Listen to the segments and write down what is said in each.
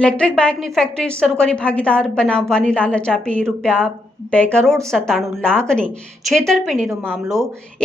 Electric બાઇકની factory શરૂ કરી ભાગીદાર બનાવવાની લાલચ આપી રૂપિયા બે કરોડ સત્તાણું લાખની છેતરપિંડીનો મામલો.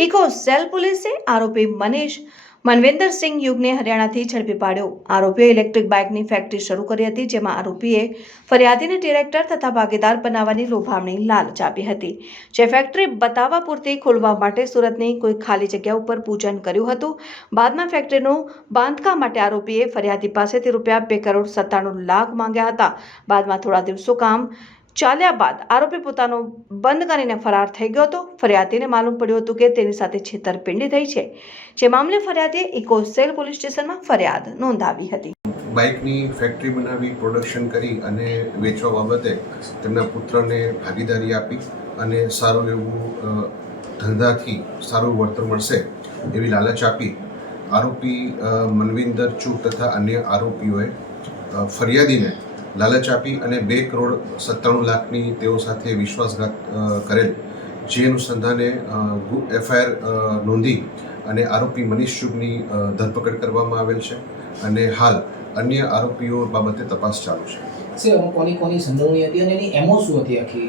ઇકો સેલ પોલીસે આરોપી મનીષ મનવેન્દરસિંહ યુગને હરિયાણાથી ઝડપી પાડ્યો. આરોપીએ ઇલેક્ટ્રિક બાઇકની ફેક્ટરી શરૂ કરી હતી, જેમાં આરોપીએ ફરિયાદીને ડિરેક્ટર તથા ભાગીદાર બનાવવાની લોભામણી લાલચ આપી હતી, જે ફેક્ટરી બતાવવા પૂરતી ખોલવા માટે સુરતની કોઈ ખાલી જગ્યા ઉપર પૂજન કર્યું હતું. બાદમાં ફેક્ટરીનું બાંધકામ માટે આરોપીએ ફરિયાદી પાસેથી રૂપિયા બે કરોડ સત્તાણું લાખ માંગ્યા હતા. બાદમાં થોડા દિવસો કામ ચાલ્યા બાદ આરોપી પોતાનો બંધ કરીને ફરાર થઈ ગયો હતો. ફરિયાદીને માલુમ પડ્યું હતું કે તેની સાથે છેતરપિંડી થઈ છે. જે મામલે ફરિયાદીએ ઇકોસેલ પોલીસ સ્ટેશનમાં ફરિયાદ નોંધાવી હતી. બાઇકની ફેક્ટરી બનાવી પ્રોડક્શન કરી અને વેચવા બાબતે તેમના પુત્રને ભાગીદારી આપી અને સારું એવું ધંધાથી સારું વળતર મળશે એવી લાલચ આપી આરોપી મનવિંદર ચૂ તથા અન્ય આરોપીઓએ ફરિયાદીને લાલચ આપી અને બે કરોડ સત્તાણું લાખની તેઓ સાથે વિશ્વાસઘાત કરેલ. જે અનુસંધાને એફઆઈઆર નોંધી અને આરોપી મનીષ ચુગની ધરપકડ કરવામાં આવેલ છે અને હાલ અન્ય આરોપીઓ બાબતે તપાસ ચાલુ છે. છે કોની કોની સંડોવણી હતી અને એની એમો શું હતી આખી?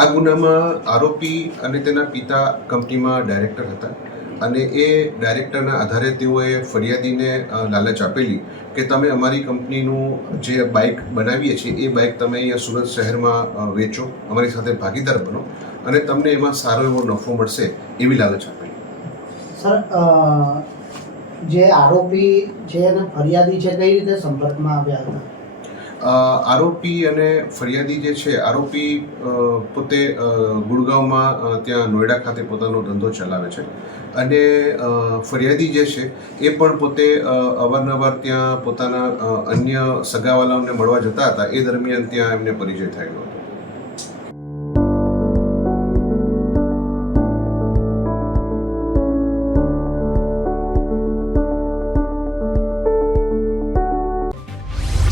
આ ગુનામાં આરોપી અને તેના પિતા કંપનીમાં ડાયરેક્ટર હતા. અને એ ડાયરેક્ટરના આધારે તેઓએ ફરિયાદીને લાલચ આપેલી કે તમે અમારી કંપનીનું જે બાઇક બનાવીએ છીએ, એ બાઇક તમે અહીંયા સુરત શહેરમાં વેચો, અમારી સાથે ભાગીદાર બનો અને તમને એમાં સારો એવો નફો મળશે એવી લાલચ આપેલી. સર જે આરોપી છે અને ફરિયાદી છે, કઈ રીતે સંપર્કમાં આવ્યા હતા? આરોપી અને ફરિયાદી જે છે, આરોપી પોતે ગુડગાંવમાં ત્યાં નોઈડા ખાતે પોતાનો ધંધો ચલાવે છે. અને ફરિયાદી જે છે, એ પણ પોતે અવારનવાર ત્યાં પોતાના અન્ય સગાવાલાઓને મળવા જતા હતા. એ દરમિયાન ત્યાં એમને પરિચય થયેલો હતો.